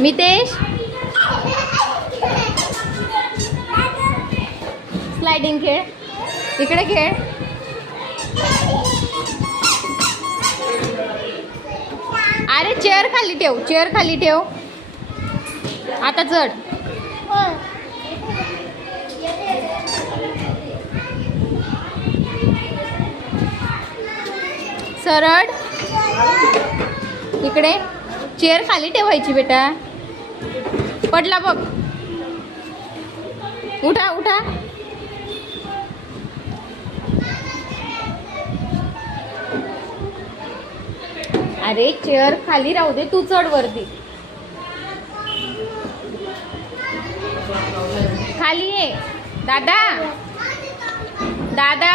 Mitesh sliding खेळ, इकडे खेळ. अरे चेअर खाली ठेव, चेअर खाली ठेव. आता चढ. सरळ इकडे. चेअर खाली ठेवायची बेटा. पडला बघ. उठा उठा. अरे चेअर खाली राहू दे, तू चढ वरती. खाली ये दादा. दादा